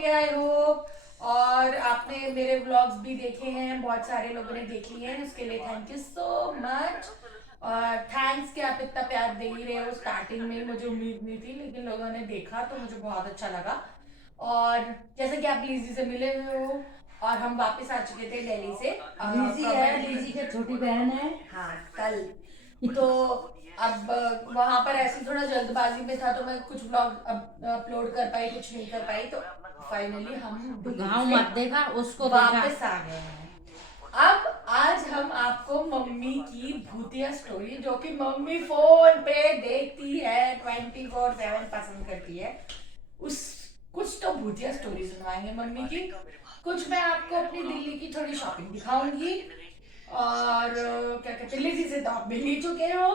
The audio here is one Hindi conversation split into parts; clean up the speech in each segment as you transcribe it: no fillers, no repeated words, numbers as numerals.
होंगे आई होप। और आपने मेरे व्लॉग्स भी देखे हैं, बहुत सारे लोगों ने देख लिए हैं, उसके लिए थैंक यू सो मच। और थैंक्स कि आप इतना प्यार दे ही रहे हो। स्टार्टिंग में मुझे उम्मीद नहीं थी, लेकिन लोगों ने देखा तो मुझे बहुत अच्छा लगा। और जैसे कि आप लीजी से मिले हुए हो, और हम वापस आ चुके थे दिल्ली से। लीजी है, लीजी की छोटी बहन है। हाँ, कल। तो अब वहां पर ऐसी थोड़ा जल्दबाजी में था, तो मैं कुछ ब्लॉग अपलोड कर पाई, कुछ नहीं कर पाई। तो फाइनली हम तू दिल्ली घाव से मत देखा, उसको देखा। वापस आ गए हैं। अब आज हम आपको मम्मी की भूतिया स्टोरी, जो कि मम्मी फोन पे देखती है 24/7, पसंद करती है, उस कुछ तो भूतिया स्टोरी सुनवाएंगे मम्मी की। कुछ मैं आपको अपनी दिल्ली की थोड़ी शॉपिंग दिखाऊंगी। और क्या कहते हैं, लिजी से तो आप मिल ही चुके हो।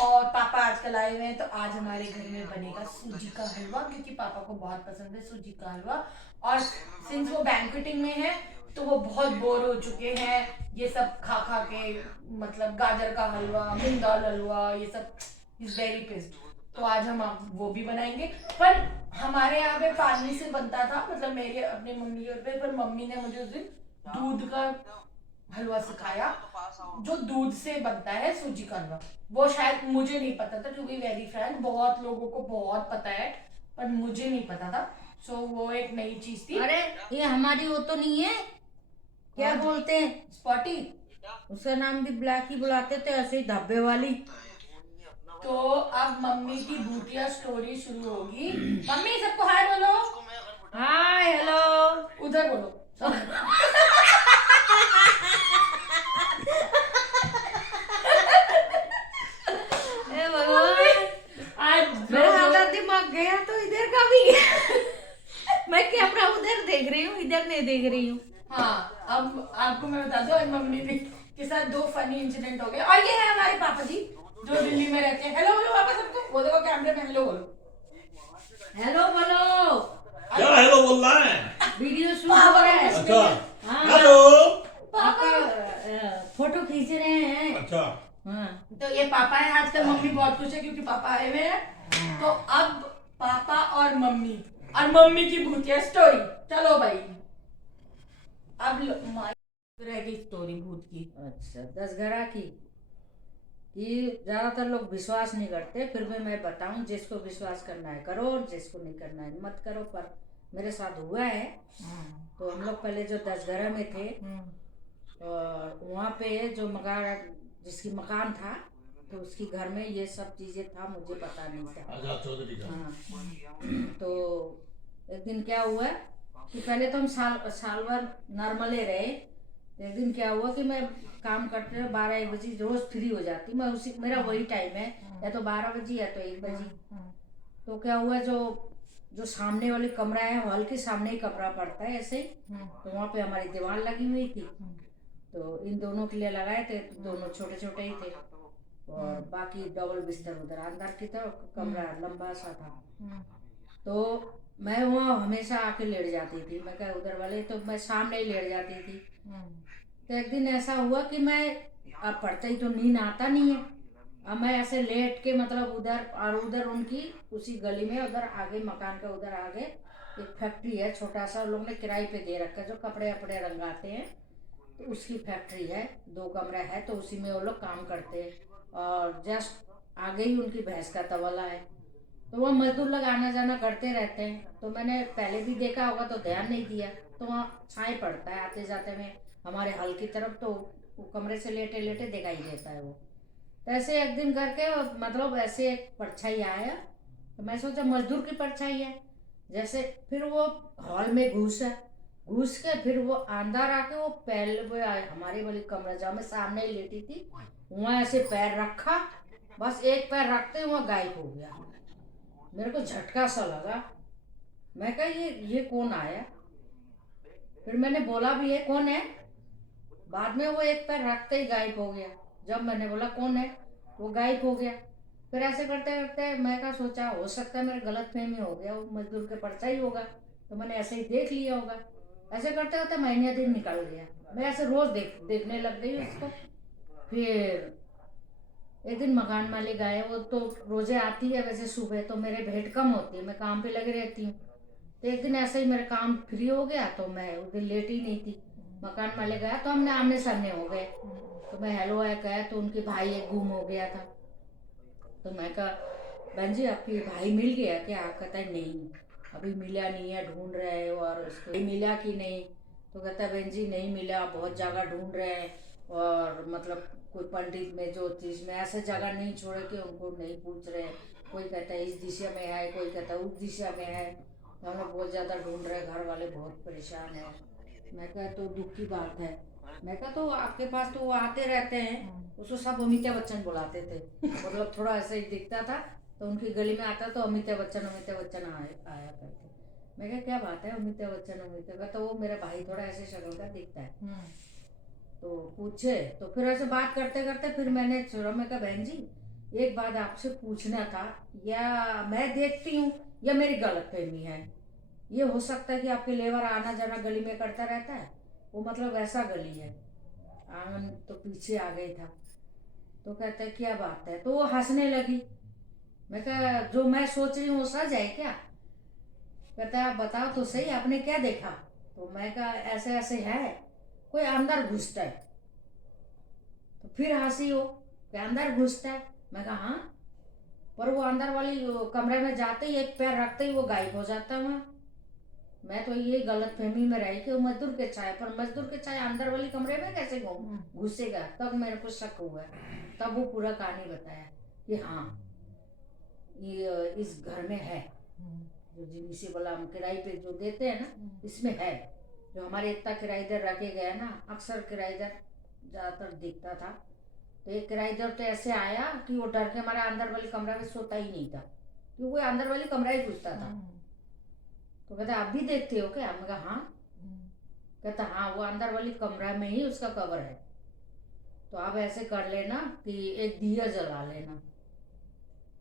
और पापा आजकल आए हुए हैं, तो आज हमारे घर में बनेगा सूजी का हलवा, क्योंकि पापा को बहुत पसंद है सूजी का हलवा। और सिंस वो बैंक्वेटिंग में है, तो वो बहुत बोर हो चुके हैं ये सब खा खा के। मतलब गाजर का हलवा, मूंग दाल हलवा, ये सब इज वेरी पिस्ड। तो आज हम वो भी बनाएंगे। पर हमारे यहाँ पे पानी से बनता था, मतलब मेरे अपनी मम्मी के घर पे, पर मम्मी ने मुझे उस दिन दूध का हलवा सिखाया, जो दूध से बनता है सूजी का हलवा। वो शायद मुझे नहीं पता था, क्योंकि वेरी फ्रैंक बहुत लोगों को बहुत पता है, पर मुझे नहीं पता था। सो वो एक नई चीज थी। अरे, ये हमारी वो तो नहीं है, क्या कौन? बोलते हैं? स्पॉटी। उसका नाम भी ब्लैक ही बुलाते थे, ऐसे ही धब्बे वाली। तो अब मम्मी की भूतिया स्टोरी शुरू होगी। मम्मी सबको हाय बोलो। Hi hello. उधर बोलो सब। ए मम्मी भगवान, आज जो मेरा जो आधा दिमाग गया तो इधर का भी गया। मैं कैमरा उधर देख रही हूँ, इधर नहीं देख रही हूँ। हाँ, अब आपको मैं बता दूं, आज मम्मी के साथ दो फनी इंसिडेंट हो गए। और ये है हमारे पापा जी, जो दिल्ली में रहते हैं। हेलो बोलो पापा सबको, वो देखो कैमरे में हेलो बोलो। हेलो बोलो। क्या हेलो बोल रहा है? वीडियो शूट हो पापा रहा को है। कुछ अच्छा। नहीं है। हाँ, हेलो। पापा। आपका फोटो खींच रहे हैं। अच्छा। हाँ। तो ये पापा है, आजकल मम्मी बहुत खुश है क्योंकि पापा आए हुए हैं। तो अब पापा और मम्मी की भूतिया स्टोरी। चलो भाई, अब माई रह गई स्टोरी भूत की। अच्छा, 10 घरा की कि ज्यादातर लोग विश्वास नहीं करते, फिर भी मैं बताऊं, जिसको विश्वास करना है करो, जिसको नहीं करना है मत करो। पर मेरे साथ हुआ है। तो हम लोग पहले जो 10 घरा में थे, और वहाँ पे जो मकान, जिसकी मकान था, तो उसकी घर में ये सब चीजें था, मुझे पता नहीं था। आजाद चौधरी का। हाँ। तो एक दिन क्या हुआ कि पहले तो हम साल भर नॉर्मले रहे। तो एक दिन क्या हुआ कि मैं काम करते हुए 12-1 बजे रोज फ्री हो जाती, मैं उसी, मेरा वही टाइम है, या तो 12 बजे या तो 1 बजे। तो क्या हुआ, जो जो सामने वाली कमरा है, हॉल के सामने ही कमरा पड़ता है ऐसे ही। तो वहाँ पे हमारी दीवार लगी हुई थी। तो इन दोनों के लिए लगाए थे, तो दोनों छोटे छोटे ही थे। और बाकी डबल बिस्तर उधर अंदर की तरफ, कमरा लंबा सा था। तो मैं वहाँ हमेशा आके लेट जाती थी, मैं क्या उधर वाले, तो मैं सामने ही लेट जाती थी। तो एक दिन ऐसा हुआ कि मैं, अब पढ़ते ही तो नींद आता नहीं है। अब मैं ऐसे लेट के, मतलब उधर और उधर उनकी उसी गली में, उधर आगे मकान के उधर आगे एक फैक्ट्री है छोटा सा, लोग ने किराए पे दे रखा है, जो कपड़े वपड़े रंगाते हैं। तो उसकी फैक्ट्री है, 2 कमरा है, तो उसी में वो लोग काम करते हैं। और जस्ट आगे ही उनकी भैंस का तबला है। तो वो मजदूर लोग आना जाना करते रहते हैं, तो मैंने पहले भी देखा होगा तो ध्यान नहीं दिया। तो वहाँ छाई पड़ता है आते जाते में हमारे हल की तरफ, तो वो कमरे से लेटे लेटे दिखाई देता है वो। तो ऐसे एक दिन करके मतलब ऐसे एक परछाई आया, तो मैं सोचा मजदूर की परछाई है जैसे। फिर वो हॉल में घुसा, घुस के फिर वो अंदर आके वो पहले वो हमारी वाली कमरा जहाँ मैं सामने ही लेटी थी, वहाँ ऐसे पैर रखा, बस एक पैर रखते ही वहाँ गायब हो गया। मेरे को झटका सा लगा, मैं कहा ये कौन आया। फिर मैंने बोला भी, ये कौन है। बाद में वो एक पैर रखते ही गायब हो गया। जब मैंने बोला कौन है, वो गायब हो गया। फिर ऐसे करते करते मैं क्या सोचा, हो सकता है मेरे गलत फहमी हो गया, वो मजदूर के परछा ही होगा, तो मैंने ऐसे ही देख लिया होगा। ऐसे करते करते महीने दिन निकल गया, मैं ऐसे रोज देखने लग गई उसको। फिर एक दिन मकान मालिक आए, वो तो रोजे आती है वैसे सुबह, तो मेरे भेंट कम होती है, मैं काम पे लगी रहती हूँ। तो एक दिन ऐसे ही मेरा काम फ्री हो गया तो मैं उस दिन लेट ही नहीं थी, मकान मालिक गया तो हमने आमने सामने हो गए। तो मैं हेलो है कहा तो उनके भाई एक गुम हो गया था। तो मैं कहा बहन जी आपके भाई मिल गया क्या? कहता है नहीं अभी मिला नहीं है, ढूंढ रहे हैं। और उसको मिला कि नहीं? तो कहता है बहन जी नहीं मिला, बहुत जगह ढूंढ रहे हैं और मतलब कोई पंडित में ज्योतिष में ऐसे जगह नहीं छोड़े कि उनको नहीं पूछ रहे। कोई कहता है इस दिशा में है, कोई कहता है उस दिशा में है। तो हम लोग बहुत ज़्यादा ढूंढ रहे, घर वाले बहुत परेशान है। मैं कहा तो दुख की बात है। मैं कहा तो आपके पास तो वो आते रहते हैं, उसको सब अमिताभ बच्चन बुलाते थे मतलब थोड़ा ऐसा ही दिखता था तो उनकी गली में आता तो अमिताभ बच्चन आया करते। मैं कहा क्या बात है अमिताभ बच्चन का? तो वो मेरा भाई थोड़ा ऐसे शक्ल का दिखता है। तो पूछे तो फिर ऐसे बात करते करते फिर मैंने छोड़ा। मैं कहा बहन जी एक बात आपसे पूछना था, या मैं देखती हूँ या मेरी गलतफहमी है? ये हो सकता है कि आपके लेबर आना जाना गली में करता रहता है, वो मतलब ऐसा गली है। आंगन तो पीछे आ गई था। तो कहते हैं क्या बात है? तो वो हंसने लगी। मैं कहा जो मैं सोच रही हूँ वो सच है क्या? कहता है आप बताओ तो सही आपने क्या देखा? तो मैं कहा ऐसे ऐसे है, कोई अंदर घुसता है। तो फिर हंसी हो कि अंदर घुसता है। मैं कहा हाँ, पर वो अंदर वाली कमरे में जाते ही एक पैर रखते ही वो गायब हो जाता है वहाँ। मैं तो ये गलत फहमी में रही कि वो मजदूर के चाय, पर मजदूर के चाय अंदर वाली कमरे में कैसे घुसेगा? तब मेरे को शक हुआ। तब वो पूरा कहानी बताया कि हाँ ये इस घर में है, जो जिनिसी वाला हम किराए पे जो देते हैं ना इसमें है। जो हमारे इतना किराएदार रखे गए ना, अक्सर किराएदार ज़्यादातर दिखता था। तो एक किराएदार तो ऐसे आया कि वो डर के हमारे अंदर वाली कमरा में सोता ही नहीं था, क्योंकि वो अंदर वाली कमरा ही घुसता था। तो कहता आप भी देखते हो क्या? मैं कहा हाँ। कहता हाँ वो अंदर वाली कमरा में ही उसका कवर है। तो आप ऐसे कर लेना कि एक दिया जला लेना।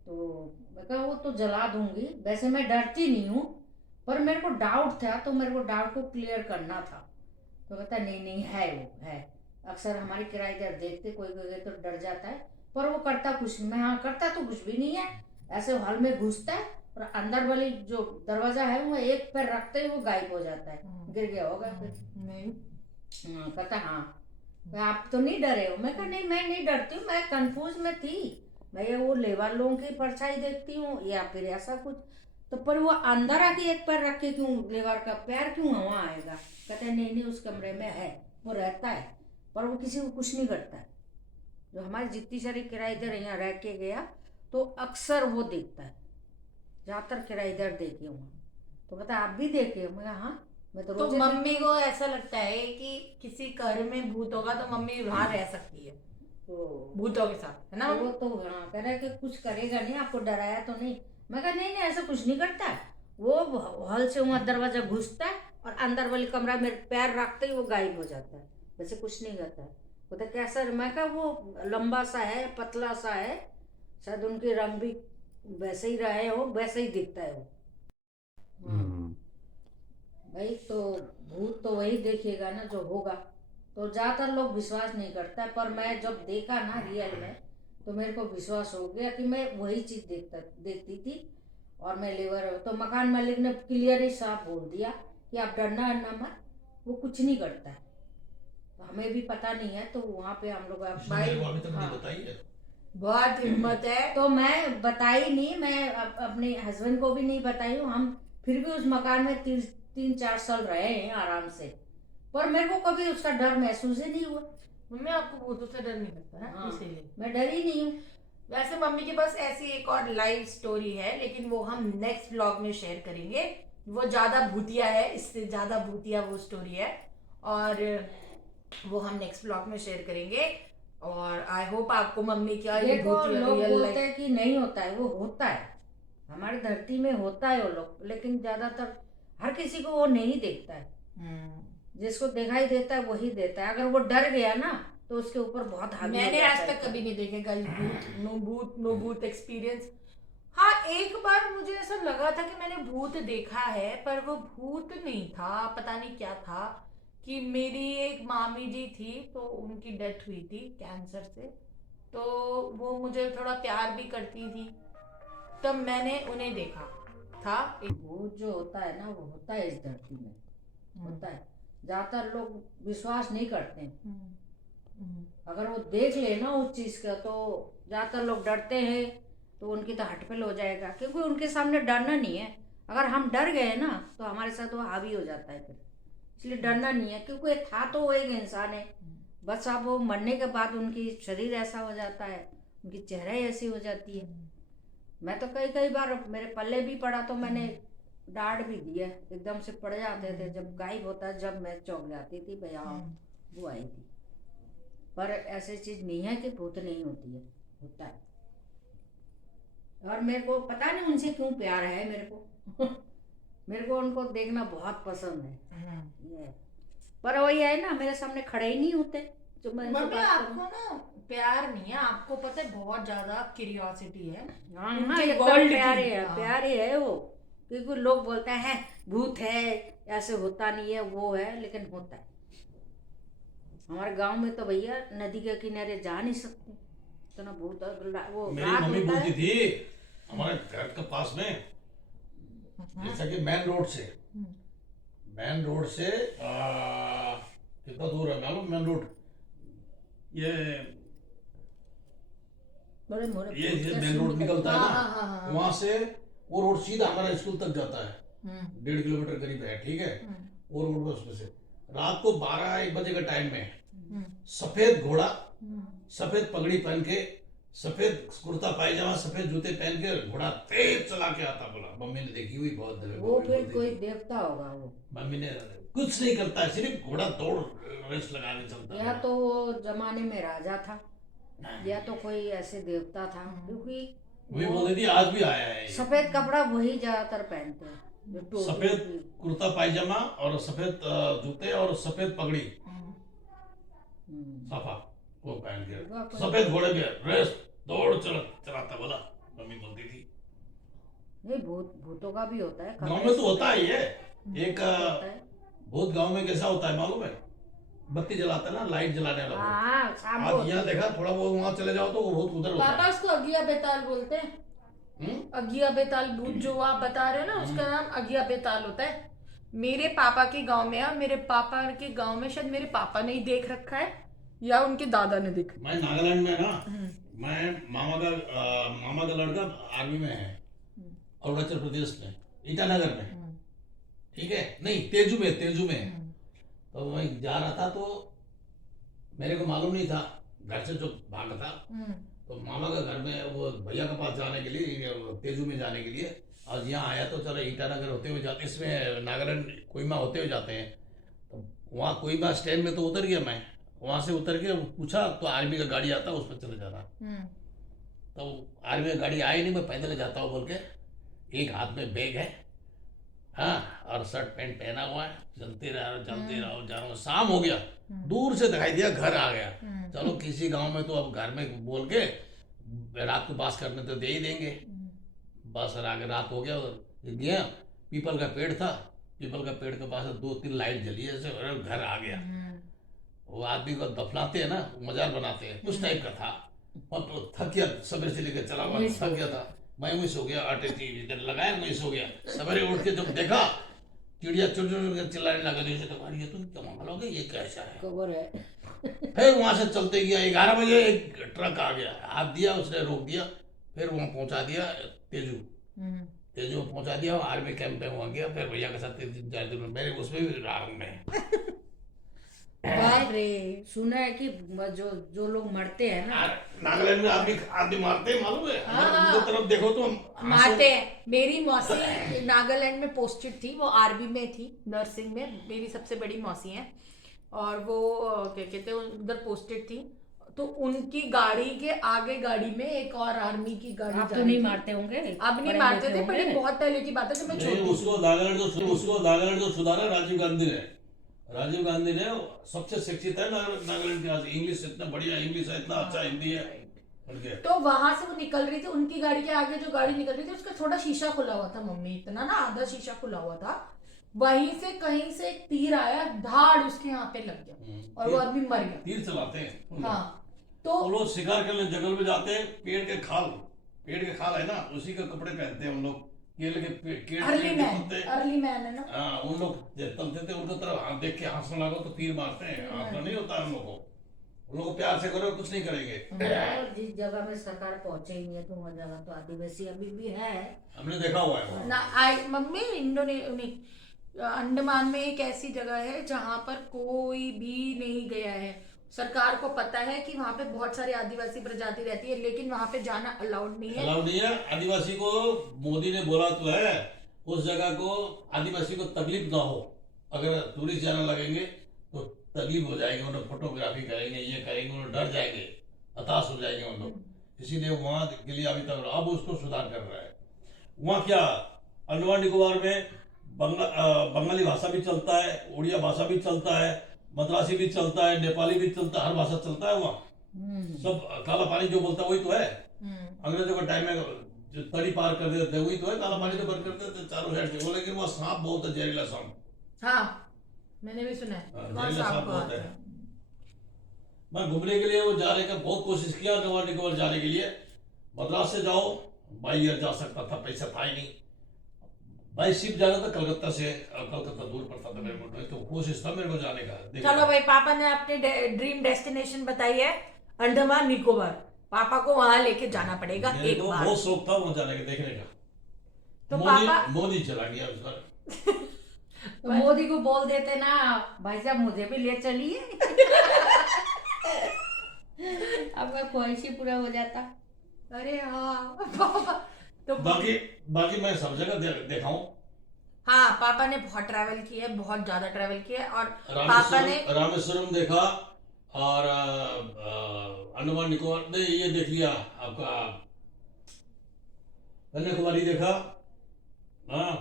तो मैं कहा वो तो जला दूंगी, वैसे मैं डरती नहीं हूँ, पर मेरे को डाउट था तो मेरे को डाउट को क्लियर करना था। तो कहता नहीं नहीं है वो है। अक्सर हमारे किराएदार देखते कोई कोई तो डर जाता है, पर वो करता कुछ नहीं। मैं हाँ करता तो कुछ भी नहीं है, ऐसे हॉल में घुसता है और अंदर वाली जो दरवाजा है वो एक पैर रखते ही वो गायब हो जाता है। गिर गया होगा फिर। नहीं कहता हाँ आप तो नहीं डरे हो? मैं कहा नहीं मैं नहीं डरती हूँ, मैं कंफ्यूज में थी, मैं ये वो लेबर लोगों की परछाई देखती हूँ या फिर ऐसा कुछ। तो पर वो अंदर आके एक पैर रख के क्यों, लेबर का पैर क्यों वहाँ आएगा? कहते हैं नहीं नहीं उस कमरे में है, वो रहता है, पर वो किसी को कुछ नहीं करता है। जो हमारे जितनी सारी किराएदार यहाँ रह के गया तो अक्सर वो देखता है, ज़्यादातर किराएदार देखे वहाँ। तो कहता आप भी देखे? मैं कहा हाँ मैं तो तो रोज मम्मी को ऐसा लगता है कि किसी घर में भूत होगा तो मम्मी वहां रह सकती है तो भूतों के साथ, है ना? वो तो हाँ कह रहा है कि कुछ करेगा नहीं, आपको डराया तो नहीं? मैं कहा नहीं नहीं ऐसा कुछ नहीं करता है, वो हॉल से वहाँ दरवाजा घुसता है और अंदर वाली कमरा में पैर रखते ही वो गायब हो जाता है, वैसे कुछ नहीं करता है। वो तो कैसा, मैं कहा वो लंबा सा है पतला सा है, शायद उनके रंग भी वैसे ही रहे हो, वैसे ही दिखता है वो। भाई तो भूत तो वही देखेगा ना जो होगा। तो ज़्यादातर लोग विश्वास नहीं करता है, पर मैं जब देखा ना रियल में तो मेरे को विश्वास हो गया कि मैं वही चीज़ देखती थी। और मैं लेबर तो मकान मालिक ने क्लियर ही साफ बोल दिया कि आप डरना मत, वो कुछ नहीं करता है। तो हमें भी पता नहीं है तो वहाँ पे हम लोग उसने मेरे को अभी तक नहीं बताई है। बहुत हिम्मत है। तो मैं बताई नहीं, मैं अपने हस्बैंड को भी नहीं बताई हूँ। हम फिर भी उस मकान में 3-4 साल रहे हैं आराम से, पर मेरे को कभी उसका डर महसूस ही नहीं हुआ। मम्मी आपको भूतों से डर नहीं लगता है? हाँ, इसीलिए मैं डरी नहीं हूँ। वैसे मम्मी के पास ऐसी एक और लाइव स्टोरी है, लेकिन वो हम नेक्स्ट व्लॉग में शेयर करेंगे। वो ज्यादा भूतिया है, इससे ज्यादा भूतिया वो स्टोरी है, और वो हम नेक्स्ट व्लॉग में शेयर करेंगे। और आई होप आपको मम्मी क्या ये देखो भूतिया लोग रियल बोलते लाइफ हैं कि नहीं होता है, वो होता है, हमारी धरती में होता है वो लोग, लेकिन ज्यादातर हर किसी को वो नहीं देखता है। जिसको दिखाई देता है वही देता है। अगर वो डर गया ना तो उसके ऊपर बहुत हावी हो मैंने जाता आज है। तक कभी नहीं देखे गाइस भूत, नो भूत एक्सपीरियंस। हाँ एक बार मुझे ऐसा लगा था कि मैंने भूत देखा है, पर वो भूत नहीं था, पता नहीं क्या था। कि मेरी एक मामी जी थी तो उनकी डेथ हुई थी कैंसर से, तो वो मुझे थोड़ा प्यार भी करती थी, तब मैंने उन्हें देखा। था। भूत जो होता है ना वो होता है इस धरती में, होता है। ज्यादातर लोग विश्वास नहीं करते हैं। अगर वो देख ले ना उस चीज का तो ज्यादातर लोग डरते हैं, तो उनकी तो हटपिल हो जाएगा, क्योंकि उनके सामने डरना नहीं है। अगर हम डर गए ना तो हमारे साथ वो हावी हो जाता है फिर, इसलिए डरना नहीं है, क्योंकि था तो वो एक इंसान है। बस अब वो मरने के बाद उनकी शरीर ऐसा हो जाता है, उनकी चेहरा ही ऐसी हो जाती है। मैं तो कई कई बार मेरे पल्ले भी पड़ा तो मैंने डांट भी दिया, एकदम से पड़ जाते थे जब गायब होता है, जब मैं चौंक जाती थी भैया वो आई थी। पर ऐसी चीज नहीं है कि भूत नहीं होती है, होता है। और मेरे को पता नहीं उनसे क्यों प्यार है मेरे को मेरे को उनको देखना बहुत पसंद है ये। पर वही है ना, मेरे सामने खड़े ही नहीं होते जो मैं इनसे मम्मी बात आपको करूं। ना प्यार नहीं है, आपको पता है बहुत ज्यादा क्यूरियोसिटी है। हाँ उनके एकदम world की, प्यारे है, हाँ। प्यारे है वो। क्योंकि लोग बोलते हैं भूत है, ऐसे होता नहीं है, वो है, लेकिन होता है। हमारे गांव में तो भैया नदी के किनारे जा नहीं सकते, तो ना भूत वो मेरी रात मम्मी होता बोलती है। थी हमारे घर के पास में, जैसा कि मेन रोड से कितना दूर है मालूम? मेन रोड ये बड़े मोरे ये भूत का मेन सीन रोड निकलता है हाँ, ना, हाँ, हाँ, हाँ। वहां से वो रोड सीधा हमारा स्कूल तक जाता है, 1.5 किलोमीटर करीब है, ठीक है। वो रोड में उसमें से रात को 12-1 बजे के टाइम में सफेद घोड़ा, सफेद पगड़ी पहन के, सफेद कुर्ता पायजामा, सफेद जूते पहन के घोड़ा तेज चला के आता। बोला मम्मी ने देखी हुई बहुत दफे, वो मम्मी फिर बोलती कोई थी। देवता होगा वो, मम्मी ने कुछ नहीं करता है, सिर्फ घोड़ा दौड़ रेस लगा के चलता या है। तो वो जमाने में राजा था, या तो कोई ऐसे देवता था। क्योंकि वही वो बोल रही थी आज भी आया है ये। सफेद कपड़ा वही ज्यादातर पहनते हैं, जो टोपी सफेद वोपी। कुर्ता पायजामा और सफेद जूते और सफेद पगड़ी साफा वो पहन के, सफेद घोड़े पे रेस दौड़ चलाता। बोला मम्मी बोलती थी। नहीं भूतों का भी होता है, गांव में तो होता ही है। एक होता है। भूत गांव में कैसा होता है मालूम है? बत्ती जलाता है ना, लाइट जलाने वाला भूत। हाँ शाम को आज यहाँ देखा थोड़ा वो वहां चले जाओ तो वो भूत उधर होता पापा है। उसको अगिया बेताल बोलते हैं। अगिया बेताल भूत जो आप बता रहे हो ना, उसका नाम अगिया बेताल होता है। मेरे पापा के गांव में है, मेरे पापा के गांव में शायद मेरे पापा ने ही देख रखा है या उनके दादा ने देखा। मैं नागालैंड में ना, मैं मामा का लड़का आर्मी में है अरुणाचल प्रदेश में, ईटानगर में, ठीक है। नहीं तेजू में। तो मैं जा रहा था तो मेरे को मालूम नहीं था, घर से जो भागा था, तो मामा का घर में वो भैया के पास जाने के लिए, तेजू में जाने के लिए, और यहाँ आया तो चलो ईटानगर होते हुए जाते, इसमें नागालैंड कोहिमा होते हुए जाते हैं। तो वहाँ कोहिमा स्टैंड में तो उतर गया मैं, वहाँ से उतर के पूछा तो आर्मी का गाड़ी आता उस पर चले जाना। तो आर्मी का गाड़ी आई नहीं, मैं पैदल जाता हूँ बोल के, एक हाथ में बैग है, हाँ, और शर्ट पैंट पहना हुआ है, चलते रहो जानो। शाम हो गया, दूर से दिखाई दिया घर आ गया। चलो किसी गांव में तो अब घर में बोल के रात को बास करने तो दे ही देंगे। बस आगे रात हो गया, गया, पीपल का पेड़ था, पीपल का पेड़ के पास 2-3 लाइट जली ऐसे, घर आ गया। वो आदमी को दफनाते हैं ना, मजार बनाते हैं, उस टाइप का था। और तो थक गया, सवेरे से लेकर चला हुआ, थक गया था। मैं वहीं सो गया, आटे थी लगाया, वहीं सो गया। सवेरे उठ के जब देखा, चिड़िया चुड़ चिल्लाने लगा, जैसे तो ये तुम क्या मांगोगे, ये कैसा है? खबर है। फिर वहां से चलते गया, 11 बजे एक ट्रक आ गया, हाथ दिया, उसने रोक दिया, फिर वहां पहुंचा दिया तेजू पहुंचा दिया, आर्मी कैंप में वहां गया। फिर भैया के साथ 3-4 दिन में मेरे उसमें भी रहा हूं मैं। बाप रे, सुना है कि जो लोग मरते हैं ना, नागालैंड में आदमी मारते हैं, मालूम है? हाँ। उनकी तरफ देखो तो मारते हैं। मेरी मौसी नागालैंड में पोस्टेड थी, वो आर्मी में थी, नर्सिंग में। मेरी सबसे बड़ी मौसी है, और वो क्या कहते हैं उधर पोस्टेड थी। तो उनकी गाड़ी के आगे गाड़ी में एक और आर्मी की गाड़ी आप जा तो रही नहीं थी। मारते होंगे, अब नहीं पढ़े मारते लिखे थे, पर ये होंगे। बहुत पहले की बात है जब मैं नहीं, छोटी उसको नागालैंड जो सुधारा राजीव गांधी ने सबसे शिक्षित है नागालैंड के। आज इंग्लिश इतना बढ़िया इंग्लिश है, इतना अच्छा हिंदी है उनके। तो वहां से वो निकल रही थी, उनकी गाड़ी के आगे जो गाड़ी निकल रही थी उसका थोड़ा शीशा खुला हुआ था मम्मी, इतना ना आधा शीशा खुला हुआ था। वहीं से कहीं से एक तीर आया, धाड़ उसके यहाँ पे लग गया और वो आदमी मर गया। तीर चलाते हैं हाँ, तो वो लोग शिकार करने जंगल में जाते हैं, पेड़ के खाल है ना, उसी के कपड़े पहनते हैं हम लोग, केले के केले अर्ली के मैन, पत्ते, अर्ली मैन है ना। हाँ उन लोग तलते थे, उनको तरफ हाथ देख के हंसने लगो तो तीर मारते हैं, हंसना नहीं होता उन लोगों को, उन लोगों को प्यार से करो कुछ नहीं करेंगे। और जिस जगह में सरकार पहुंचे ही नहीं है तो वह जगह तो आदिवासी अभी भी है। हमने देखा हुआ है वो। ना आई मम्मी अंडमान में एक ऐसी जगह है जहां पर कोई भी नहीं गया है। सरकार को पता है कि वहां पे बहुत सारी आदिवासी प्रजाति रहती है, लेकिन वहां पे जाना अलाउड नहीं है। अलाउड नहीं है आदिवासी को, मोदी ने बोला तो है उस जगह को आदिवासी को तकलीफ ना हो, अगर टूरिस्ट जाने लगेंगे तो तकलीफ हो जाएगी, उन्हें फोटोग्राफी करेंगे, ये करेंगे, उन्हें डर जाएंगे, हताश हो जाएंगे उन लोग, इसीलिए वहां के लिए अभी तक अब उसको सुधार कर रहा है। वहाँ क्या अंडमान निकोबार में बंगाली भाषा भी चलता है, उड़िया भाषा भी चलता है, मद्रासी भी चलता है, नेपाली भी चलता है, हर भाषा चलता है वहाँ। सब काला पानी जो बोलता है वही तो है। अंग्रेजों के टाइम में जो तड़ी पार कर देते थे वही तो है, काला पानी तो बंद कर देते चारों साइड से वो, लेकिन वहाँ सांप बहुत है, जहरीला सांप। हाँ मैंने भी सुना है। कौन जहरीला सा सांप आपको बहुत आता है। है? मैं घूमने के लिए वो जाने का बहुत कोशिश किया, अंडमान निकोबार जाने के लिए। मद्रास से जाओ बाई एयर जा सकता था, पैसा था ही नहीं। बाई शिप जाना था कलकत्ता से, कलकत्ता दूर पड़ता था मेरे को, तो कोशिश था मेरे को जाने का। चलो भाई, पापा ने अपनी ड्रीम डेस्टिनेशन बताई है अंडमान निकोबार, पापा को वहां लेके जाना पड़ेगा मेरे एक को बार। बहुत शौक था वहां जाने का, देखने का। तो मोदी चला गया उस पर। तो मोदी को बोल देते ना भाई साहब मुझे भी ले चलिए। आपका ख्वाहिश ही पूरा हो जाता। अरे हाँ पापा तो बाकी मैं सब जगह देखा हूँ। हाँ, पापा ने बहुत ट्रैवल किया है, बहुत ज्यादा ट्रैवल किया है। और पापा ने रामेश्वरम देखा और अंडमान निकोबार नहीं ये देख लिया, आपका कन्याकुमारी देखा, हाँ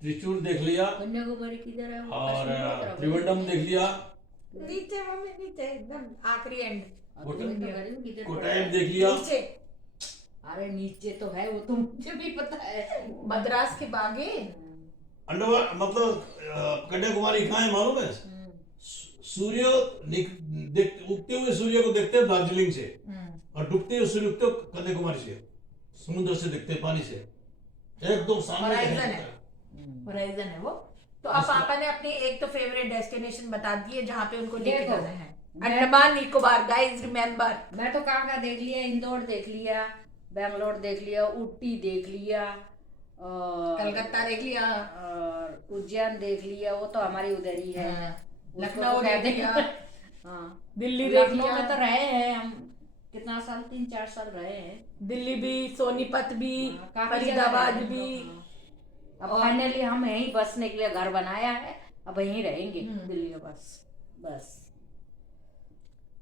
त्रिचूर देख लिया, कन्याकुमारी किधर है? वो और कश्मीर की तरफ है। त्रिवेंद्रम देख लिया, नीचे मम्मी नीचे एकदम आखिरी एंड और तुम्हें तो करीब किधर पड़ा कोटायम है? देख लिया। नीचे अरे नीचे तो है, वो तो मुझे भी पता है। मद्रास के बागे। अंडमान मतलब कन्याकुमारी कहाँ है मालूम है? सूर्य उगते हुए सूर्य को देखते हैं दार्जिलिंग से, और डूबते हुए सूर्य उगते कन्याकुमारी से, समुद्र से देखते हैं, पानी से एकदम सामने होराइजन है वो। तो अब पापा ने अपनी एक तो फेवरेट डेस्टिनेशन बता दी है जहाँ पे उनको लेके देखो, जाना है, अंडमान निकोबार। गाइस रिमेम्बर, मैं तो कहाँ देख लिया, इंदौर देख लिया, बेंगलोर देख लिया, ऊटी देख लिया, और कलकत्ता देख लिया, और उज्जैन देख लिया, वो तो हमारी उधर ही है। उसको लखनऊ तो देख कहते लिया, हैं। हाँ दिल्ली देख लखनऊ लिया। में तो रहे हैं हम, कितना साल, 3-4 साल रहे हैं। दिल्ली भी, सोनीपत भी, हाँ, काफी जगह फरीदाबाद रहे हैं भी। हम लोग। हाँ। अब फाइनली हम यहीं बसने के लिए घर बनाया है, अब यहीं रहेंगे दिल्ली में बस।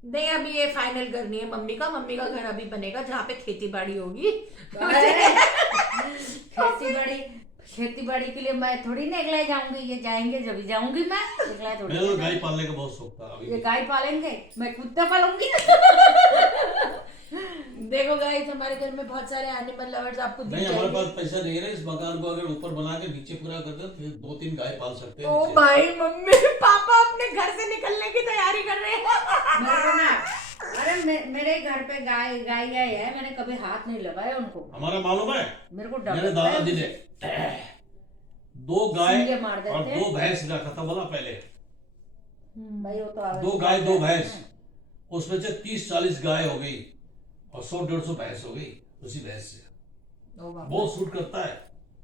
नहीं, अभी ये फाइनल करनी है मम्मी का घर अभी बनेगा जहाँ पे खेती बाड़ी होगी। खेती बाड़ी के लिए मैं थोड़ी ना अगले जाऊंगी, ये जाएंगे जब ही जाऊंगी मैं, अगले थोड़ी। मेरे तो गाय पालने का बहुत शौक था अभी। ये गाय पालेंगे, मैं कुत्ता पालूंगी। देखो गाइस, हमारे घर में बहुत सारे एनिमल लवर्स आपको दिख नहीं, हमारे जाएंगे। पास पैसा नहीं है, इस मकान को अगर ऊपर बना के नीचे पूरा कर दे तो 2-3 गाय पाल सकते हैं ओ नीचे। भाई, मम्मी पापा अपने घर से निकलने की तैयारी कर रहे हैं। मेरे को ना, अरे मेरे घर पे गाय है, मैंने कभी हाथ नहीं लगाया उनको। हमारा मालूम है, मेरे को डर मेरे लगता है दादाजी ने 2 गाय सींगे मार देते और हैं। 2 भैंस रखा था बोला पहले। भाई वो तो 2 गाय 2 भैंस, उसमें से 30-40 गाय हो गई और 100-150 भैंस हो गई उसी भैंस से। बहुत सूट करता है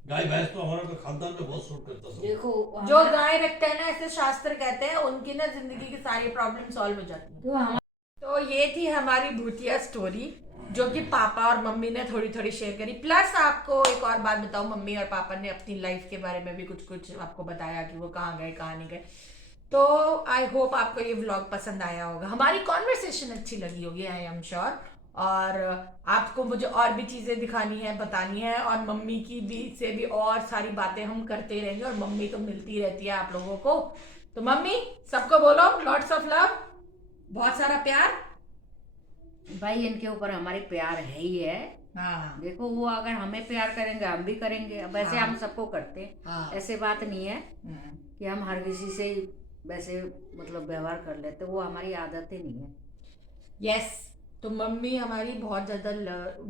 गाय भैंस, तो हमारा तो खानदान में बहुत सूट करता है। देखो जो गाय रखते हैं ना, ऐसे शास्त्र कहते हैं, उनकी ना जिंदगी की सारी प्रॉब्लम सॉल्व हो जाती है। तो ये थी हमारी भूतिया स्टोरी जो कि पापा और मम्मी ने थोड़ी थोड़ी शेयर करी। प्लस आपको एक और बात बताऊं, मम्मी और पापा ने अपनी लाइफ के बारे में भी कुछ आपको बताया कि वो कहाँ गए कहाँ नहीं गए। तो आई होप आपको ये व्लॉग पसंद आया होगा, हमारी कॉन्वर्सेशन अच्छी लगी होगी, आई एम श्योर। और आपको मुझे और भी चीज़ें दिखानी है, बतानी है, और मम्मी की भी से भी और सारी बातें हम करते रहेंगे। और मम्मी तो मिलती रहती है आप लोगों को, तो मम्मी सबको बोलो लॉट्स ऑफ लव, बहुत सारा प्यार। भाई इनके ऊपर हमारी प्यार है ही है। हाँ देखो वो अगर हमें प्यार करेंगे हम भी करेंगे, अब वैसे हम सबको करते हैं। हाँ। ऐसे बात नहीं है कि हम हर किसी से वैसे मतलब व्यवहार कर लेते, वो हमारी आदत ही नहीं है। यस। तो मम्मी हमारी बहुत ज़्यादा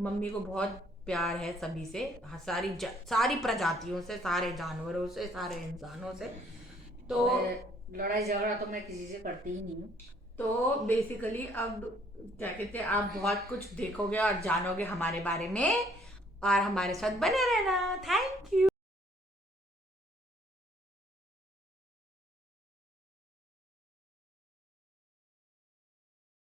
मम्मी को बहुत प्यार है सभी से, सारी प्रजातियों से, सारे जानवरों से, सारे इंसानों से। तो लड़ाई झगड़ा तो मैं किसी से करती ही नहीं हूँ। तो बेसिकली अब क्या कहते हैं, आप बहुत कुछ देखोगे और जानोगे हमारे बारे में, और हमारे साथ बने रहना। Thank you.